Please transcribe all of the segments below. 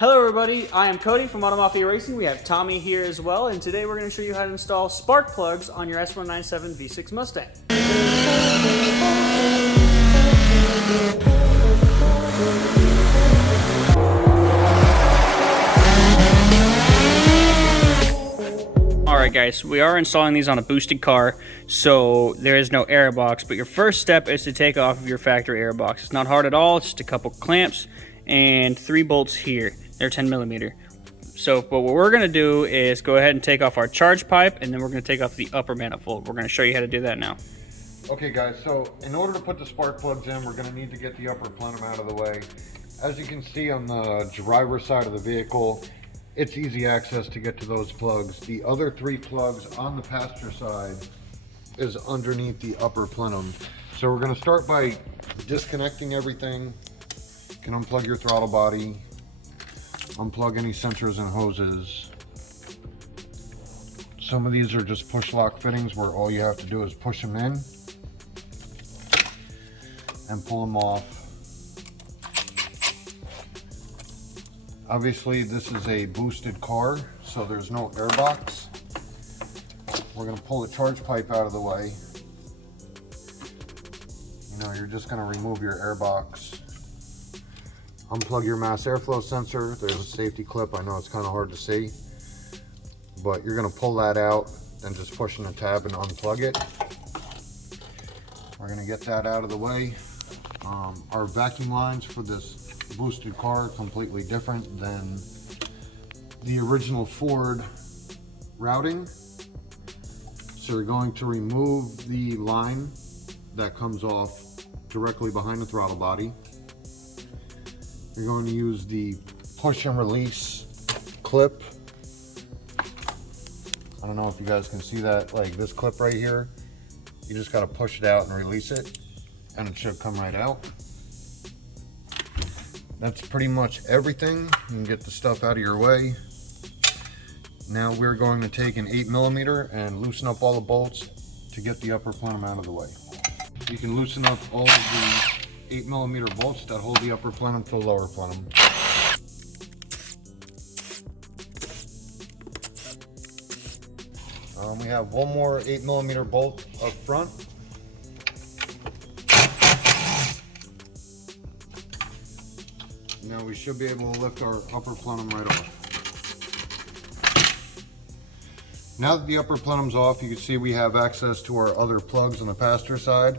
Hello everybody, I am Cody from Auto Mafia Racing. We have Tommy here as well, and today we're going to show you how to install spark plugs on your S197 V6 Mustang. Alright guys, we are installing these on a boosted car, so there is no air box, but your first step is to take off your factory air box. It's not hard at all, it's just a couple clamps and 3 bolts here. They're 10mm. So what we're going to do is go ahead and take off our charge pipe, and then we're going to take off the upper manifold. We're going to show you how to do that now. Okay guys, so in order to put the spark plugs in, we're going to need to get the upper plenum out of the way. As you can see on the driver's side of the vehicle, it's easy access to get to those plugs. The other 3 plugs on the passenger side is underneath the upper plenum. So we're going to start by disconnecting everything. You can unplug your throttle body, unplug any sensors and hoses. Some of these are just push lock fittings where all you have to do is push them in and pull them off. Obviously this is a boosted car, so there's no air box. We're going to pull the charge pipe out of the way. You know, you're just going to remove your air box. Unplug your mass airflow sensor. There's a safety clip. I know it's kind of hard to see, but you're going to pull that out and just push in the tab and unplug it. We're going to get that out of the way. Our vacuum lines for this boosted car are completely different than the original Ford routing. So you're going to remove the line that comes off directly behind the throttle body. You're going to use the push and release clip. I don't know if you guys can see that, like this clip right here. You just got to push it out and release it, and it should come right out. That's pretty much everything. You can get the stuff out of your way. Now we're going to take an 8mm and loosen up all the bolts to get the upper plenum out of the way. You can loosen up all of the 8mm bolts that hold the upper plenum to the lower plenum. We have one more 8mm bolt up front. Now we should be able to lift our upper plenum right off. Now that the upper plenum's off, you can see we have access to our other plugs on the passenger side.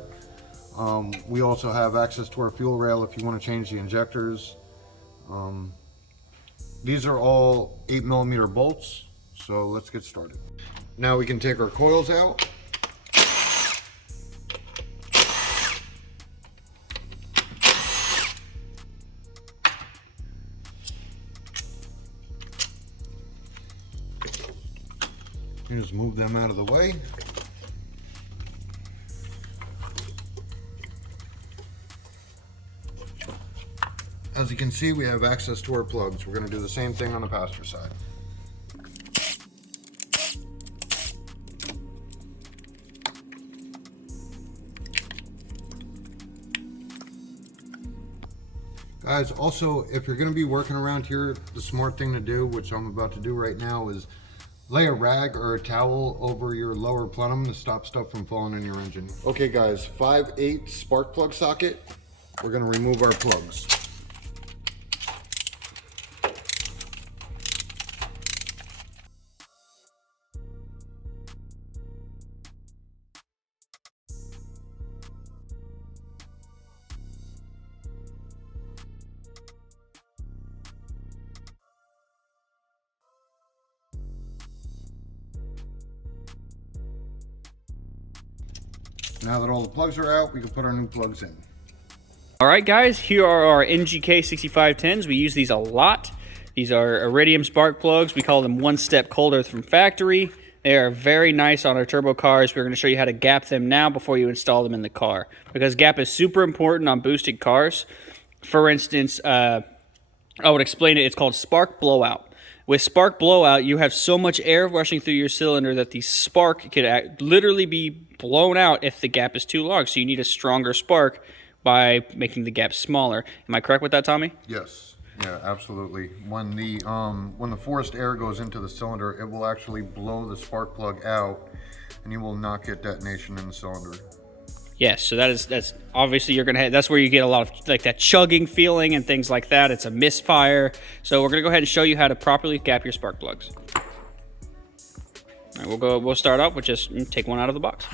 We also have access to our fuel rail if you want to change the injectors. These are all 8mm bolts, so let's get started. Now we can take our coils out. You just move them out of the way. As you can see, we have access to our plugs. We're going to do the same thing on the passenger side. Guys, also, if you're going to be working around here, the smart thing to do, which I'm about to do right now, is lay a rag or a towel over your lower plenum to stop stuff from falling in your engine. Okay guys, 5/8 spark plug socket. We're going to remove our plugs. Now that all the plugs are out, we can put our new plugs in. Alright guys, here are our NGK 6510s. We use these a lot. These are iridium spark plugs. We call them one step colder from factory. They are very nice on our turbo cars. We're going to show you how to gap them now before you install them in the car, because gap is super important on boosted cars. For instance, I would explain it. It's called spark blowout. With spark blowout, you have so much air rushing through your cylinder that the spark could literally be blown out if the gap is too long. So you need a stronger spark by making the gap smaller. Am I correct with that, Tommy? Yes. Yeah, absolutely. When the forced air goes into the cylinder, it will actually blow the spark plug out, and you will not get detonation in the cylinder. Yes, so that's obviously you're gonna have, that's where you get a lot of like that chugging feeling and things like that. It's a misfire. So we're gonna go ahead and show you how to properly gap your spark plugs. All right, we'll start off with just take one out of the box.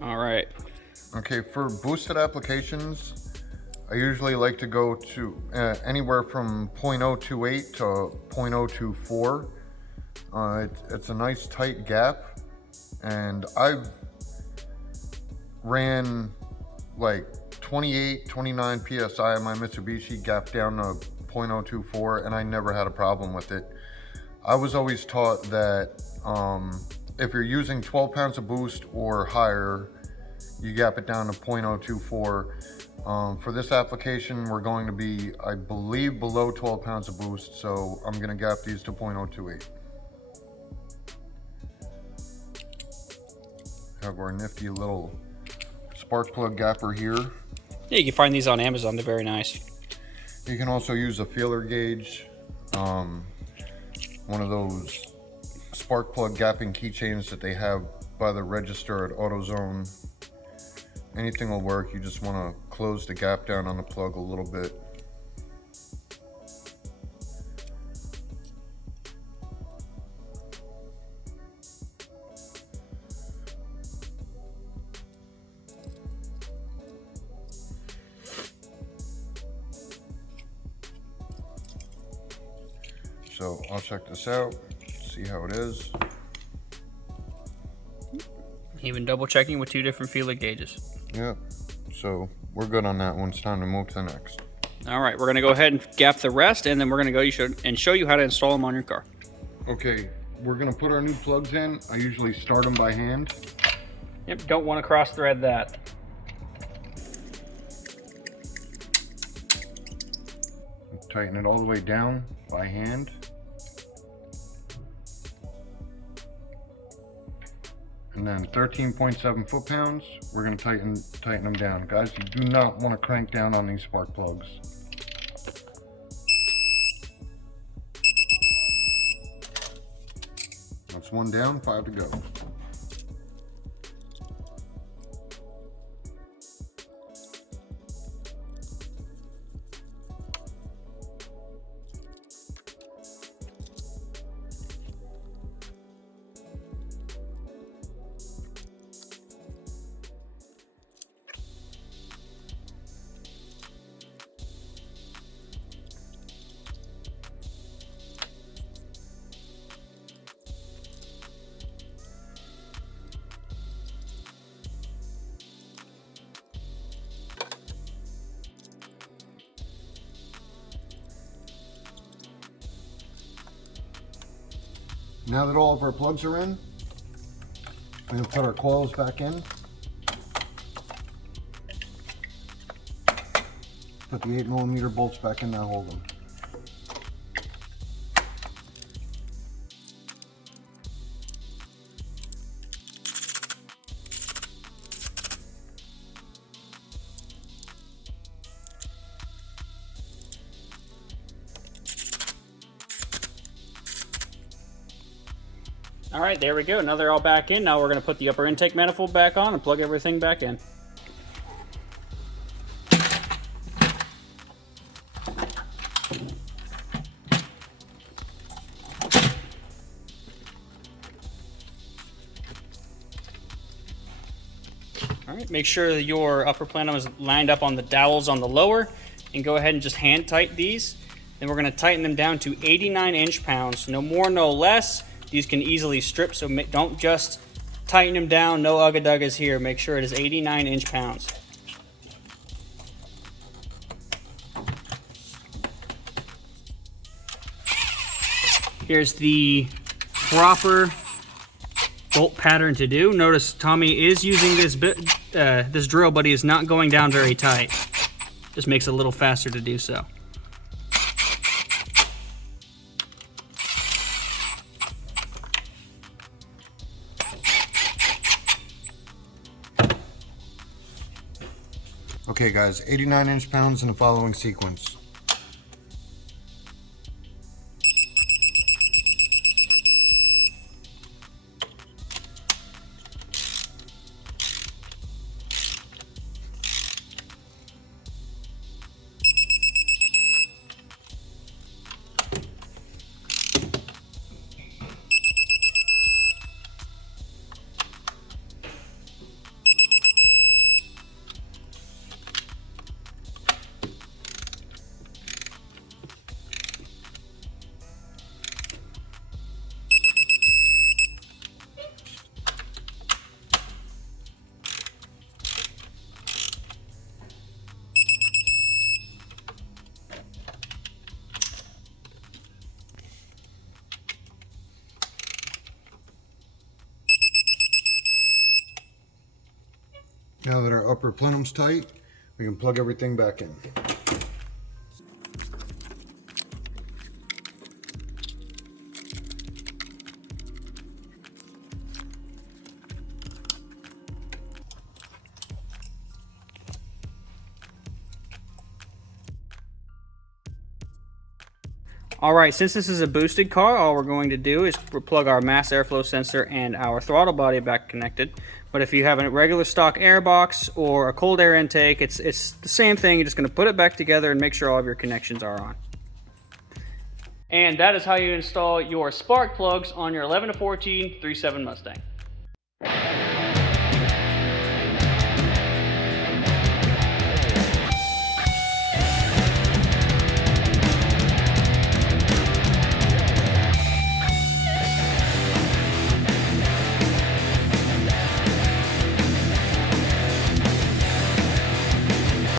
All right. Okay, for boosted applications, I usually like to go to anywhere from 0.028 to 0.024. It's a nice tight gap, and I've ran like 28, 29 PSI on my Mitsubishi, gapped down to 0.024, and I never had a problem with it. I was always taught that if you're using 12 pounds of boost or higher, you gap it down to 0.024. For this application, we're going to be, I believe, below 12 pounds of boost, so I'm going to gap these to 0.028. Have our nifty little spark plug gapper here. Yeah, you can find these on Amazon. They're very nice. You can also use a feeler gauge, one of those spark plug gapping keychains that they have by the register at AutoZone. Anything will work. You just want to close the gap down on the plug a little bit. So I'll check this out, see how it is. Even double checking with 2 different feeler gauges. Yep, so we're good on that one. It's time to move to the next. All right, we're gonna go ahead and gap the rest, and then we're gonna go and show you how to install them on your car. Okay, we're gonna put our new plugs in. I usually start them by hand. Yep, don't want to cross thread that. Tighten it all the way down by hand. And then 13.7 foot-pounds, we're going to tighten them down. Guys, you do not want to crank down on these spark plugs. That's one down, 5 to go. Now that all of our plugs are in, we're going to put our coils back in. Put the 8mm bolts back in, now hold them. All right, there we go. Now they're all back in. Now we're going to put the upper intake manifold back on and plug everything back in. All right, make sure that your upper plenum is lined up on the dowels on the lower, and go ahead and just hand tighten these. Then we're going to tighten them down to 89 inch-pounds, no more, no less. These can easily strip, so don't just tighten them down. No ugga-duggas here. Make sure it is 89 inch-pounds. Here's the proper bolt pattern to do. Notice Tommy is using this drill, but he is not going down very tight. Just makes it a little faster to do so. Okay guys, 89 inch-pounds in the following sequence. Now that our upper plenum's tight, we can plug everything back in. All right, since this is a boosted car, all we're going to do is plug our mass airflow sensor and our throttle body back connected. But if you have a regular stock air box or a cold air intake, it's the same thing. You're just going to put it back together and make sure all of your connections are on. And that is how you install your spark plugs on your 11 to 14 3.7 Mustang.